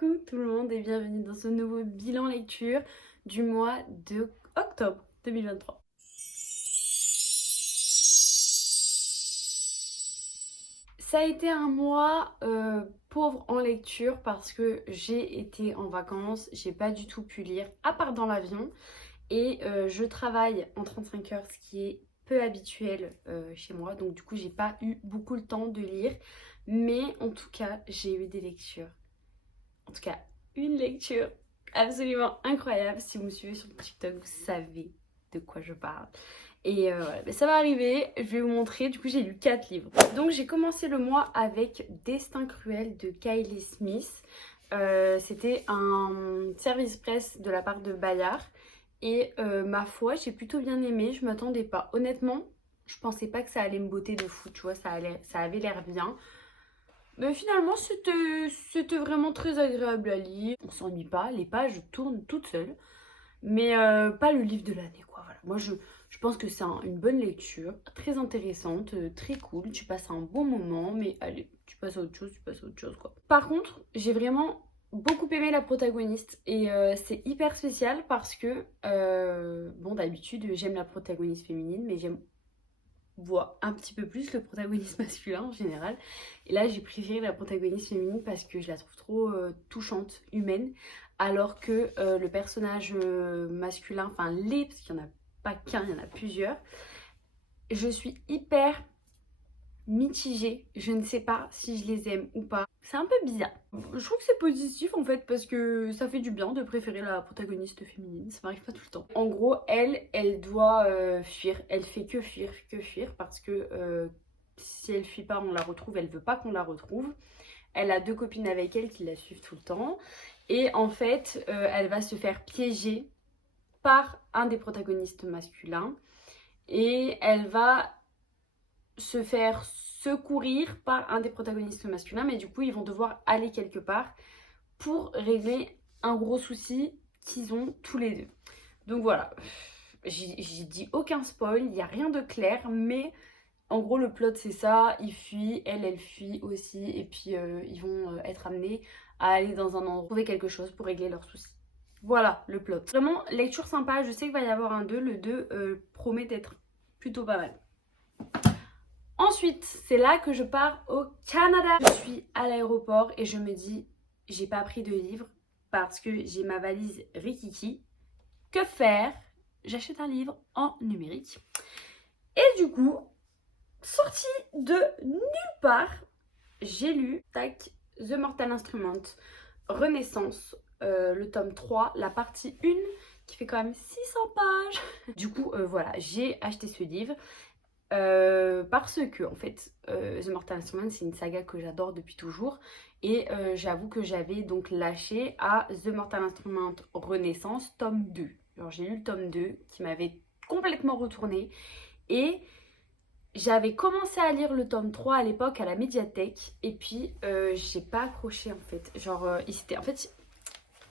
Coucou tout le monde et bienvenue dans ce nouveau bilan lecture du mois de octobre 2023. Ça a été un mois pauvre en lecture parce que j'ai été en vacances, j'ai pas du tout pu lire à part dans l'avion et je travaille en 35 heures, ce qui est peu habituel chez moi, donc du coup j'ai pas eu beaucoup le temps de lire, mais en tout cas j'ai eu des lectures. En tout cas, une lecture absolument incroyable. Si vous me suivez sur TikTok, vous savez de quoi je parle. Et voilà, mais ça va arriver, je vais vous montrer. Du coup, j'ai lu 4 livres. Donc, j'ai commencé le mois avec Destin cruel de Kylie Smith. C'était un service presse de la part de Bayard. Et ma foi, j'ai plutôt bien aimé. Je m'attendais pas. Honnêtement, je pensais pas que ça allait me botter de fou. Tu vois, ça avait l'air bien. Mais finalement, c'était vraiment très agréable à lire. On s'ennuie pas, les pages tournent toutes seules. Mais pas le livre de l'année, quoi. Voilà. Moi, je pense que c'est une bonne lecture, très intéressante, très cool. Tu passes un bon moment, mais allez, tu passes à autre chose, quoi. Par contre, j'ai vraiment beaucoup aimé la protagoniste. Et c'est hyper spécial parce que, bon, d'habitude, j'aime la protagoniste féminine, mais j'aime voit un petit peu plus le protagoniste masculin en général. Et là, j'ai préféré la protagoniste féminine parce que je la trouve trop touchante, humaine, alors que le personnage masculin, enfin parce qu'il n'y en a pas qu'un, il y en a plusieurs, je suis hyper mitigée. Je ne sais pas si je les aime ou pas. C'est un peu bizarre. Je trouve que c'est positif en fait parce que ça fait du bien de préférer la protagoniste féminine. Ça m'arrive pas tout le temps. En gros, elle doit fuir. Elle fait que fuir parce que si elle fuit pas, on la retrouve. Elle veut pas qu'on la retrouve. Elle a 2 copines avec elle qui la suivent tout le temps. Et en fait, elle va se faire piéger par un des protagonistes masculins. Et elle va se faire secourir par un des protagonistes masculins, mais du coup ils vont devoir aller quelque part pour régler un gros souci qu'ils ont tous les deux. Donc voilà, j'ai dit aucun spoil, il n'y a rien de clair, mais en gros le plot c'est ça, ils fuient, elle fuit aussi, et puis ils vont être amenés à aller dans un endroit, trouver quelque chose pour régler leurs soucis. Voilà le plot. Vraiment lecture sympa, je sais qu'il va y avoir un 2, le 2 promet d'être plutôt pas mal. Ensuite, c'est là que je pars au Canada. Je suis à l'aéroport et je me dis, j'ai pas pris de livre parce que j'ai ma valise Rikiki. Que faire? J'achète un livre en numérique. Et du coup, sortie de nulle part, j'ai lu tac, The Mortal Instrument, Renaissance, le tome 3, la partie 1, qui fait quand même 600 pages. Du coup, voilà, j'ai acheté ce livre. Parce que en fait The Mortal Instrument c'est une saga que j'adore depuis toujours et j'avoue que j'avais donc lâché à The Mortal Instrument Renaissance tome 2. Alors j'ai lu le tome 2 qui m'avait complètement retourné et j'avais commencé à lire le tome 3 à l'époque à la médiathèque et puis j'ai pas accroché en fait. Genre en fait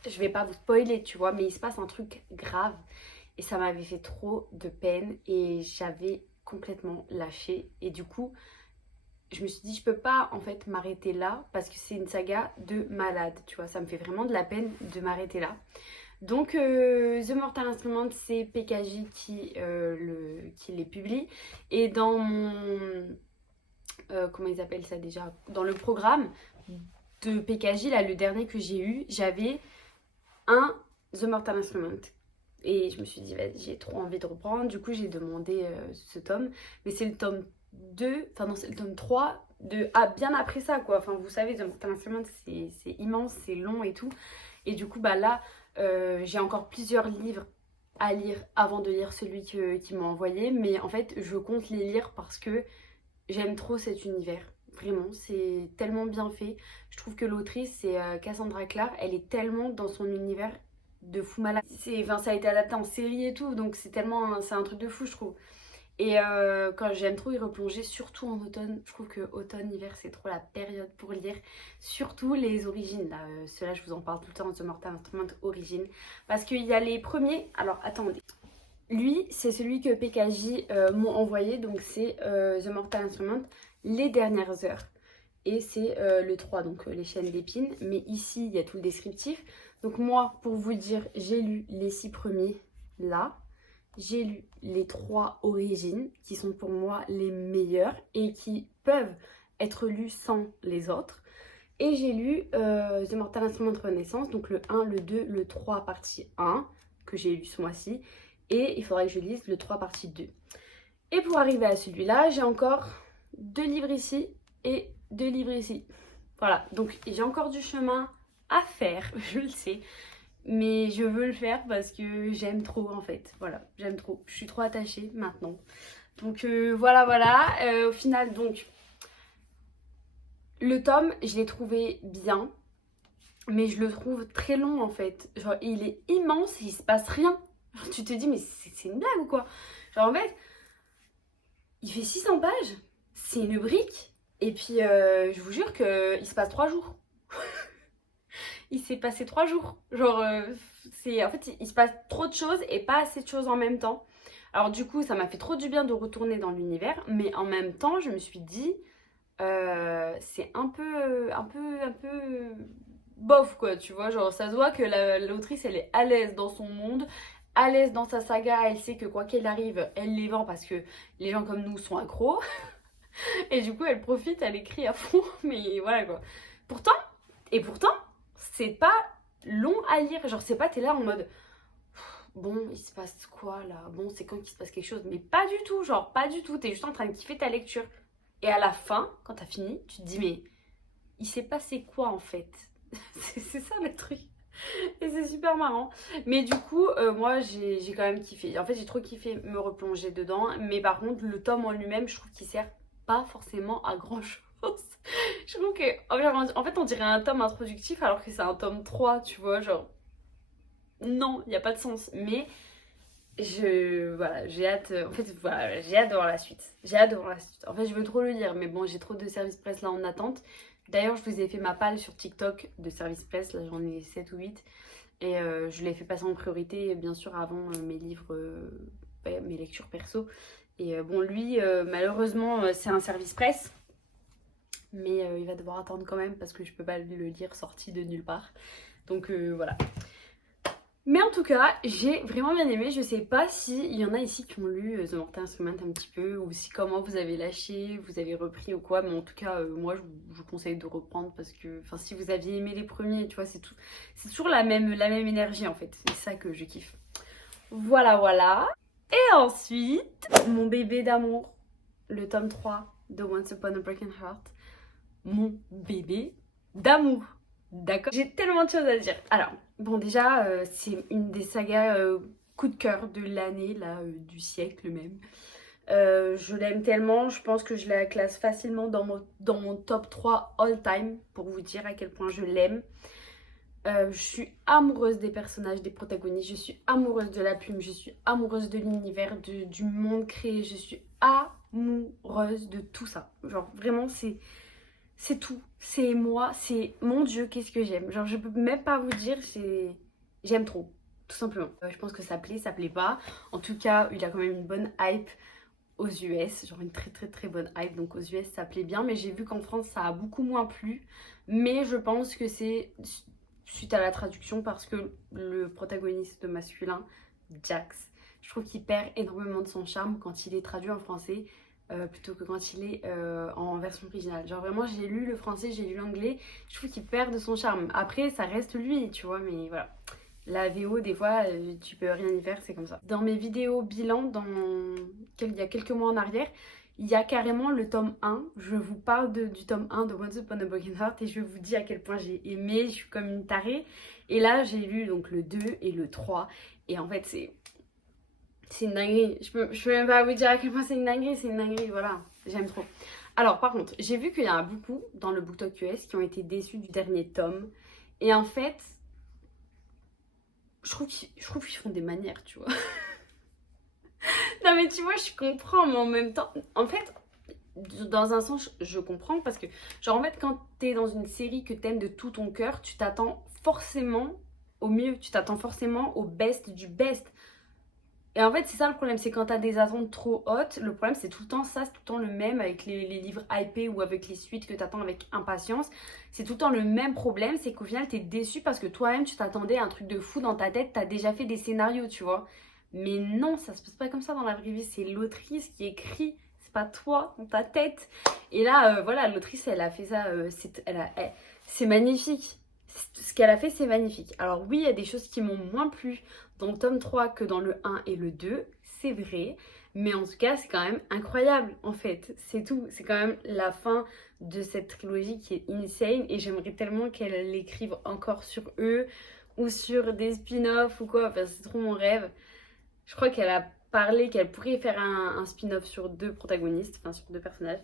je vais pas vous spoiler tu vois mais il se passe un truc grave et ça m'avait fait trop de peine et j'avais complètement lâché et du coup je me suis dit je peux pas en fait m'arrêter là parce que c'est une saga de malade tu vois, ça me fait vraiment de la peine de m'arrêter là. Donc The Mortal Instrument c'est PKJ qui les publie et dans mon comment ils appellent ça déjà, dans le programme de PKJ là le dernier que j'ai eu j'avais un The Mortal Instrument. Et je me suis dit, vas-y, j'ai trop envie de reprendre. Du coup, j'ai demandé ce tome. Mais c'est le tome 2, enfin non, c'est le tome 3 bien après ça, quoi. Enfin, vous savez, The Mortal Instrument, c'est immense, c'est long et tout. Et du coup, bah là, j'ai encore plusieurs livres à lire avant de lire celui qui m'a envoyé. Mais en fait, je compte les lire parce que j'aime trop cet univers. Vraiment, c'est tellement bien fait. Je trouve que l'autrice, c'est Cassandra Clare. Elle est tellement dans son univers de fou malade. Enfin, ça a été adapté en série et tout, donc c'est un truc de fou, je trouve. Et quand j'aime trop y replonger, surtout en automne, je trouve que automne-hiver, c'est trop la période pour lire. Surtout les origines, là. Ceux-là, je vous en parle tout le temps, The Mortal Instrument origine. Parce qu'il y a les premiers... Alors, attendez. Lui, c'est celui que PKJ m'ont envoyé, donc c'est The Mortal Instrument, les dernières heures. et c'est le 3, donc les chaînes d'épines. Mais ici, il y a tout le descriptif. Donc moi, pour vous dire, j'ai lu les 6 premiers là. J'ai lu les 3 origines, qui sont pour moi les meilleurs et qui peuvent être lus sans les autres. Et j'ai lu The Mortal Instrument de Renaissance, donc le 1, le 2, le 3 partie 1, que j'ai lu ce mois-ci. Et il faudra que je lise le 3 partie 2. Et pour arriver à celui-là, j'ai encore 2 livres ici et 2 livres ici. Voilà, donc j'ai encore du chemin à faire, je le sais. Mais je veux le faire parce que j'aime trop en fait. Voilà, j'aime trop. Je suis trop attachée maintenant. Donc voilà. Au final, donc, le tome, je l'ai trouvé bien. Mais je le trouve très long en fait. Genre, il est immense et il se passe rien. Genre, tu te dis, mais c'est une blague ou quoi? Genre, en fait, il fait 600 pages. C'est une brique. Et puis, je vous jure qu'il se passe 3 jours. Il s'est passé 3 jours. Genre, en fait, il se passe trop de choses et pas assez de choses en même temps. Alors du coup, ça m'a fait trop du bien de retourner dans l'univers, mais en même temps, je me suis dit, c'est un peu bof quoi, tu vois. Genre, ça se voit que l'autrice, elle est à l'aise dans son monde, à l'aise dans sa saga. Elle sait que quoi qu'il arrive, elle les vend parce que les gens comme nous sont accros. Et du coup, elle profite, elle écrit à fond. Mais voilà quoi. Pourtant, c'est pas long à lire. Genre, c'est pas, t'es là en mode, bon, il se passe quoi là? Bon, c'est quand qu'il se passe quelque chose? Mais pas du tout, genre, pas du tout. T'es juste en train de kiffer ta lecture. Et à la fin, quand t'as fini, tu te dis, mais il s'est passé quoi en fait? C'est ça le truc. Et c'est super marrant. Mais du coup, moi, j'ai quand même kiffé. En fait, j'ai trop kiffé me replonger dedans. Mais par contre, le tome en lui-même, je trouve qu'il sert pas forcément à grand chose. Je trouve que, en fait, on dirait un tome introductif alors que c'est un tome 3, tu vois, genre, non, il n'y a pas de sens. Mais voilà, j'ai hâte, en fait, voilà, j'ai hâte de voir la suite. J'ai hâte de voir la suite. En fait, je veux trop le lire, mais bon, j'ai trop de service presse là en attente. D'ailleurs, je vous ai fait ma palle sur TikTok de service presse, là j'en ai 7 ou 8. Et je l'ai fait passer en priorité, bien sûr, avant mes livres, mes lectures perso. Et bon, lui, malheureusement, c'est un service presse. Mais il va devoir attendre quand même parce que je peux pas le lire sorti de nulle part. Donc voilà. Mais en tout cas, j'ai vraiment bien aimé. Je sais pas s'il y en a ici qui ont lu The Mortal Instrument un petit peu, ou si comment vous avez lâché, vous avez repris ou quoi. Mais en tout cas, moi je vous conseille de reprendre parce que si vous aviez aimé les premiers, tu vois, c'est toujours la même énergie en fait. C'est ça que je kiffe. Voilà. Et ensuite, mon bébé d'amour, le tome 3 de Once Upon a Broken Heart. Mon bébé d'amour. D'accord? J'ai tellement de choses à dire. Alors, bon déjà, c'est une des sagas coup de cœur de l'année, là, du siècle même. Je l'aime tellement, je pense que je la classe facilement dans mon top 3 all time, pour vous dire à quel point je l'aime. Je suis amoureuse des personnages, des protagonistes, je suis amoureuse de la plume, je suis amoureuse de l'univers, du monde créé, je suis amoureuse de tout ça. Genre vraiment c'est tout, c'est moi, c'est mon Dieu, qu'est-ce que j'aime. Genre je peux même pas vous dire, j'aime trop, tout simplement. Je pense que ça plaît pas. En tout cas, il a quand même une bonne hype aux US, genre une très bonne hype. Donc aux US ça plaît bien, mais j'ai vu qu'en France ça a beaucoup moins plu. Mais je pense que c'est suite à la traduction parce que le protagoniste masculin, Jax, je trouve qu'il perd énormément de son charme quand il est traduit en français plutôt que quand il est en version originale. Genre vraiment j'ai lu le français, j'ai lu l'anglais, je trouve qu'il perd de son charme. Après ça reste lui, tu vois, mais voilà. La VO, des fois, tu peux rien y faire, c'est comme ça. Dans mes vidéos bilan, il y a quelques mois en arrière, il y a carrément le tome 1. Je vous parle du tome 1 de Once Upon a Broken Heart et je vous dis à quel point j'ai aimé, je suis comme une tarée. Et là, j'ai lu donc le 2 et le 3. Et en fait, c'est une dinguerie. Je peux même pas vous dire à quel point c'est une dinguerie, voilà. J'aime trop. Alors, par contre, j'ai vu qu'il y en a beaucoup dans le BookTok US qui ont été déçus du dernier tome. Et en fait, je trouve qu'ils font des manières, tu vois. Non mais tu vois, je comprends, mais en même temps, en fait, dans un sens, je comprends parce que, genre en fait, quand t'es dans une série que t'aimes de tout ton cœur, tu t'attends forcément au mieux, tu t'attends forcément au best du best. Et en fait, c'est ça le problème, c'est quand t'as des attentes trop hautes, le problème c'est tout le temps ça, c'est tout le temps le même avec les livres hypés ou avec les suites que t'attends avec impatience. C'est tout le temps le même problème, c'est qu'au final t'es déçu parce que toi-même tu t'attendais à un truc de fou dans ta tête, t'as déjà fait des scénarios, tu vois. Mais non, ça se passe pas comme ça dans la vraie vie, c'est l'autrice qui écrit, c'est pas toi dans ta tête. Et là, voilà, l'autrice elle a fait ça, c'est magnifique. Ce qu'elle a fait, c'est magnifique. Alors oui, il y a des choses qui m'ont moins plu dans le tome 3 que dans le 1 et le 2, c'est vrai. Mais en tout cas, c'est quand même incroyable, en fait. C'est tout. C'est quand même la fin de cette trilogie qui est insane. Et j'aimerais tellement qu'elle l'écrive encore sur eux ou sur des spin-offs ou quoi. Enfin, c'est trop mon rêve. Je crois qu'elle a parlé qu'elle pourrait faire un spin-off sur 2 protagonistes, enfin sur 2 personnages.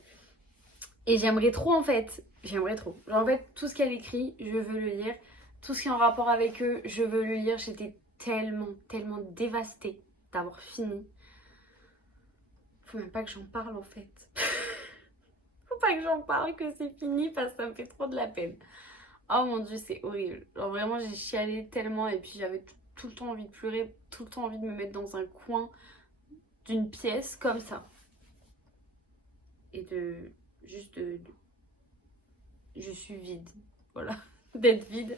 Et j'aimerais trop en fait, j'aimerais trop. Genre en fait, tout ce qu'elle écrit, je veux le lire. Tout ce qui est en rapport avec eux, je veux le lire. J'étais tellement dévastée d'avoir fini. Faut même pas que j'en parle en fait. Faut pas que j'en parle que c'est fini parce que ça me fait trop de la peine. Oh mon dieu, c'est horrible. Genre vraiment, j'ai chialé tellement et puis j'avais tout le temps envie de pleurer, tout le temps envie de me mettre dans un coin d'une pièce comme ça. Et de juste je suis vide. Voilà, d'être vide.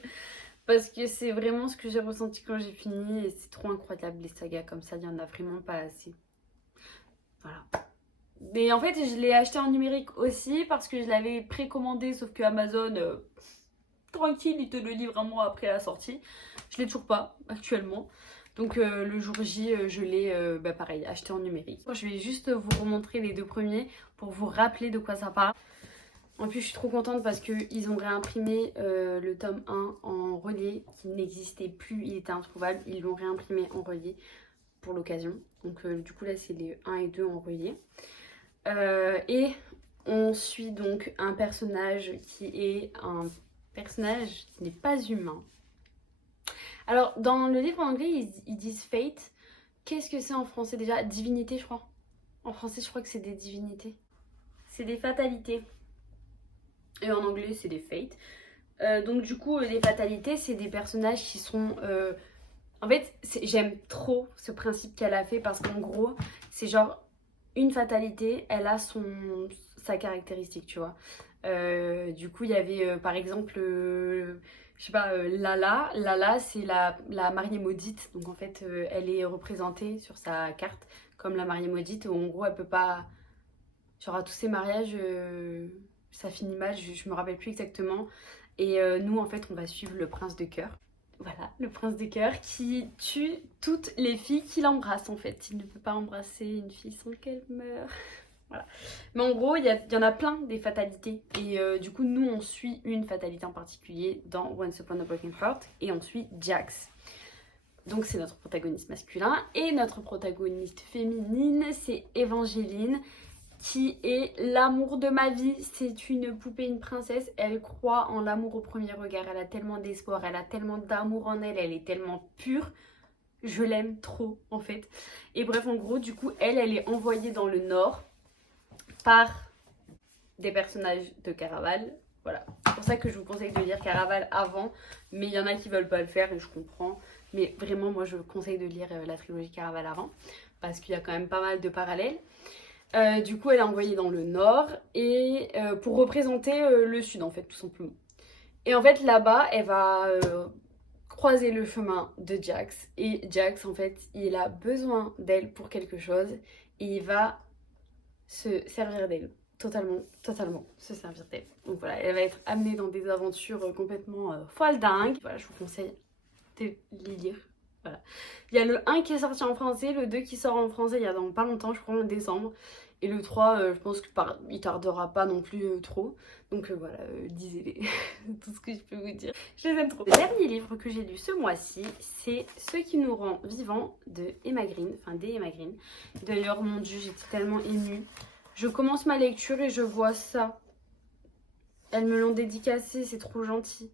Parce que c'est vraiment ce que j'ai ressenti quand j'ai fini et c'est trop incroyable les sagas comme ça, il n'y en a vraiment pas assez. Voilà. Mais en fait, je l'ai acheté en numérique aussi parce que je l'avais précommandé, sauf que Amazon, tranquille, il te le livre un mois après la sortie. Je l'ai toujours pas actuellement. Donc le jour J, je l'ai pareil, acheté en numérique. Je vais juste vous remontrer les 2 premiers pour vous rappeler de quoi ça parle. En plus, je suis trop contente parce qu'ils ont réimprimé le tome 1 en relié qui n'existait plus, il était introuvable. Ils l'ont réimprimé en relié pour l'occasion. Donc du coup là, c'est les 1 et 2 en relié. Et on suit donc un personnage qui est un personnage qui n'est pas humain. Alors, dans le livre en anglais, ils disent fate. Qu'est-ce que c'est en français déjà? Divinité, je crois. En français, je crois que c'est des divinités. C'est des fatalités. Et en anglais, c'est des fates. Donc du coup, les fatalités, c'est des personnages qui sont... En fait, j'aime trop ce principe qu'elle a fait parce qu'en gros, c'est genre une fatalité, elle a sa caractéristique, tu vois. Du coup, il y avait par exemple, je sais pas, Lala. Lala, c'est la mariée maudite. Donc en fait, elle est représentée sur sa carte comme la mariée maudite où en gros, elle peut pas... Genre à tous ces mariages, ça finit mal, je me rappelle plus exactement. Et nous, en fait, on va suivre le prince de cœur. Voilà, le prince de cœur qui tue toutes les filles qu'il embrasse en fait. Il ne peut pas embrasser une fille sans qu'elle meure. Voilà. Mais en gros, il y en a plein des fatalités. Et du coup, nous, on suit une fatalité en particulier dans Once Upon a Broken Heart. Et on suit Jax. Donc c'est notre protagoniste masculin. Et notre protagoniste féminine, c'est Evangeline, qui est l'amour de ma vie. C'est une poupée, une princesse. Elle croit en l'amour au premier regard. Elle a tellement d'espoir, elle a tellement d'amour en elle, elle est tellement pure. Je l'aime trop en fait. Et bref, en gros, du coup, elle est envoyée dans le nord par des personnages de Caraval. Voilà. C'est pour ça que je vous conseille de lire Caraval avant. Mais il y en a qui veulent pas le faire et je comprends. Mais vraiment, moi, je vous conseille de lire la trilogie Caraval avant. Parce qu'il y a quand même pas mal de parallèles. Du coup, elle est envoyée dans le nord et pour représenter le sud, en fait, tout simplement. Et en fait, là-bas, elle va croiser le chemin de Jax. Et Jax, en fait, il a besoin d'elle pour quelque chose et il va se servir d'elle. Totalement se servir d'elle. Donc voilà, elle va être amenée dans des aventures complètement folles dingues. Voilà, je vous conseille de les lire. Voilà. Il y a le 1 qui est sorti en français, le 2 qui sort en français il y a dans pas longtemps, je crois en décembre. Et le 3, je pense qu'il tardera pas non plus trop. Donc voilà, lisez-les. Tout ce que je peux vous dire. Je les aime trop. Le dernier livre que j'ai lu ce mois-ci, c'est Ce qui nous rend vivants de Emma Green. Enfin, des Emma Green. D'ailleurs, mon dieu, j'étais tellement émue. Je commence ma lecture et je vois ça. Elles me l'ont dédicacé, c'est trop gentil.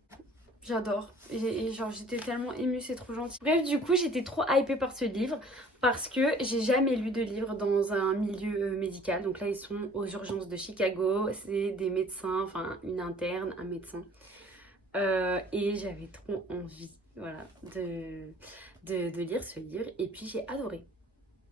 J'adore. Et genre j'étais tellement émue, c'est trop gentil. Bref, du coup j'étais trop hypée par ce livre parce que j'ai jamais lu de livre dans un milieu médical. Donc là ils sont aux urgences de Chicago. C'est des médecins, enfin une interne, un médecin. Et j'avais trop envie, voilà, de lire ce livre. Et puis j'ai adoré.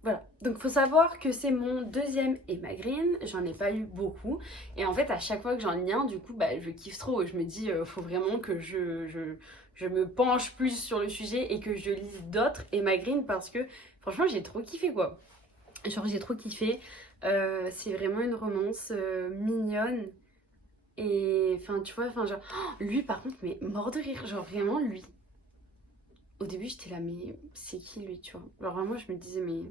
Voilà, donc faut savoir que c'est mon deuxième Emma Green, j'en ai pas lu beaucoup et en fait à chaque fois que j'en lis un du coup bah, je kiffe trop, je me dis faut vraiment que je me penche plus sur le sujet et que je lise d'autres Emma Green parce que franchement j'ai trop kiffé quoi. Genre j'ai trop kiffé, c'est vraiment une romance mignonne et enfin tu vois, enfin genre lui par contre mais mort de rire, genre vraiment lui. Au début j'étais là mais c'est qui lui tu vois, genre vraiment je me disais mais...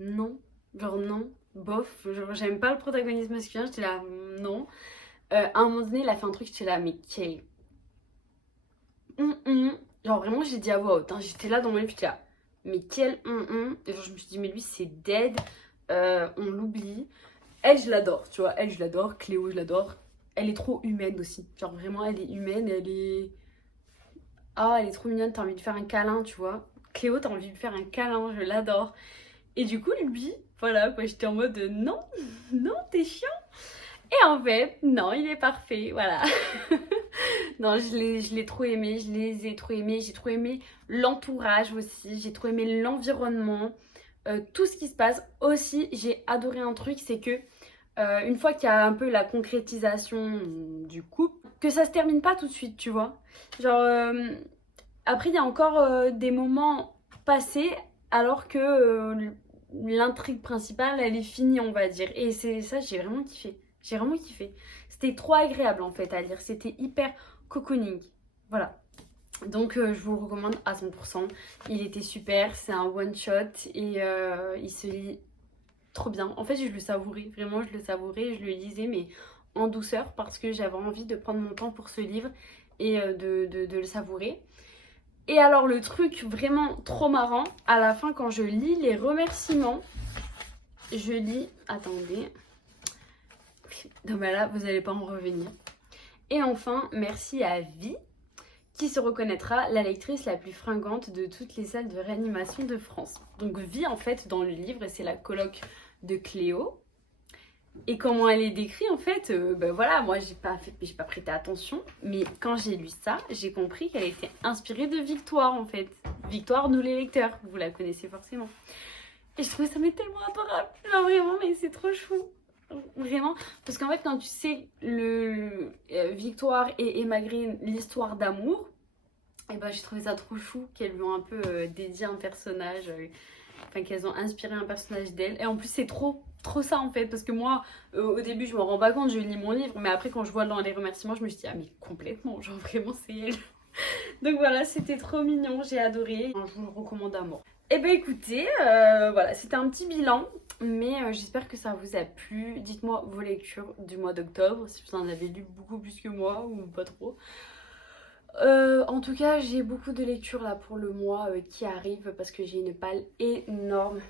Non, genre non, bof, genre j'aime pas le protagonisme masculin, j'étais là, non. À un moment donné, il a fait un truc, j'étais là, mais quel... Genre vraiment, j'ai dit à voix haute, hein, j'étais là dans mon lit, j'étais là, mais quel Et genre je me suis dit, mais lui c'est dead, on l'oublie. Elle, je l'adore, tu vois, elle, je l'adore, Cléo, je l'adore. Elle est trop humaine aussi, genre vraiment, elle est humaine, elle est... Ah, elle est trop mignonne, t'as envie de faire un câlin, tu vois. Cléo, t'as envie de faire un câlin, je l'adore. Et du coup, lui, voilà, quoi, j'étais en mode non, non, t'es chiant. Et en fait, non, il est parfait, voilà. Non, je l'ai trop aimé, je les ai trop aimés, j'ai trop aimé l'entourage aussi, j'ai trop aimé l'environnement, tout ce qui se passe. Aussi, j'ai adoré un truc, c'est que une fois qu'il y a un peu la concrétisation du couple, que ça se termine pas tout de suite, tu vois. Genre, après, il y a encore des moments passés alors que l'intrigue principale, elle est finie, on va dire. Et c'est ça, j'ai vraiment kiffé. J'ai vraiment kiffé. C'était trop agréable en fait à lire. C'était hyper cocooning. Voilà. Donc je vous le recommande à 100%. Il était super, c'est un one shot et il se lit trop bien. En fait, je le savourais, vraiment, je le savourais, je le lisais, mais en douceur parce que j'avais envie de prendre mon temps pour ce livre et de le savourer. Et alors, le truc vraiment trop marrant, à la fin, quand je lis les remerciements, je lis. Attendez. Non, mais là, vous n'allez pas en revenir. Et enfin, merci à Vi, qui se reconnaîtra la lectrice la plus fringante de toutes les salles de réanimation de France. Donc, Vi, en fait, dans le livre, c'est la coloc de Cléo. Et comment elle est décrite, en fait, ben voilà, moi j'ai pas prêté attention, mais quand j'ai lu ça, j'ai compris qu'elle était inspirée de Victoire en fait. Victoire, nous les lecteurs, vous la connaissez forcément. Et je trouvais ça mais tellement adorable, genre vraiment, mais c'est trop chou. Vraiment, parce qu'en fait, quand tu sais Victoire et Emma Green, l'histoire d'amour, et ben j'ai trouvé ça trop chou qu'elles lui ont un peu dédié un personnage. Enfin qu'elles ont inspiré un personnage d'elle et en plus c'est trop ça en fait parce que moi au début je me rends pas compte, je lis mon livre mais après quand je vois dans les remerciements je me suis dit ah mais complètement, genre vraiment c'est elle. Donc voilà, c'était trop mignon, j'ai adoré, je vous le recommande à mort. Et ben écoutez, voilà, c'était un petit bilan mais j'espère que ça vous a plu. Dites-moi vos lectures du mois d'octobre, si vous en avez lu beaucoup plus que moi ou pas trop. En tout cas, j'ai beaucoup de lectures là pour le mois qui arrive parce que j'ai une palle énorme.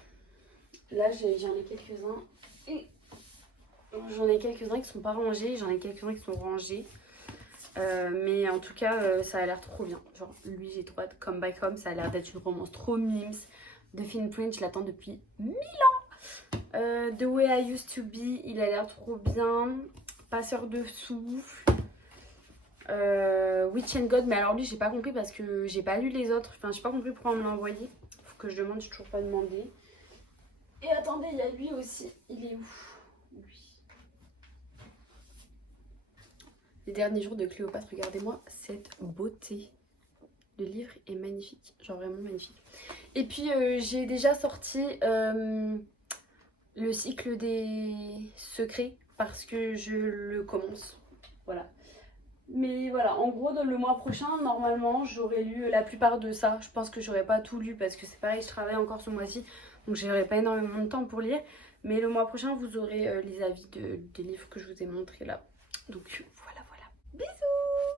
Là, j'en ai quelques-uns. Et j'en ai quelques-uns qui sont pas rangés, j'en ai quelques-uns qui sont rangés. Mais en tout cas, ça a l'air trop bien. Genre, lui, j'ai trop hâte. Come Back Home, ça a l'air d'être une romance trop mimes. The Thin Print, je l'attends depuis 1000 ans. The Way I Used to Be, il a l'air trop bien. Passeur de souffle. Witch and God, mais alors lui j'ai pas compris parce que j'ai pas lu les autres, enfin j'ai pas compris pourquoi on me l'a envoyé, faut que je demande, j'ai toujours pas demandé. Et attendez, il y a lui aussi, il est où lui? Les derniers jours de Cléopâtre, regardez-moi cette beauté. Le livre est magnifique, genre vraiment magnifique. Et puis j'ai déjà sorti le cycle des secrets parce que je le commence, voilà. Mais voilà, en gros, le mois prochain, normalement, j'aurai lu la plupart de ça. Je pense que j'aurai pas tout lu parce que c'est pareil, je travaille encore ce mois-ci. Donc, j'aurai pas énormément de temps pour lire. Mais le mois prochain, vous aurez les avis des livres que je vous ai montrés là. Donc, voilà, voilà. Bisous!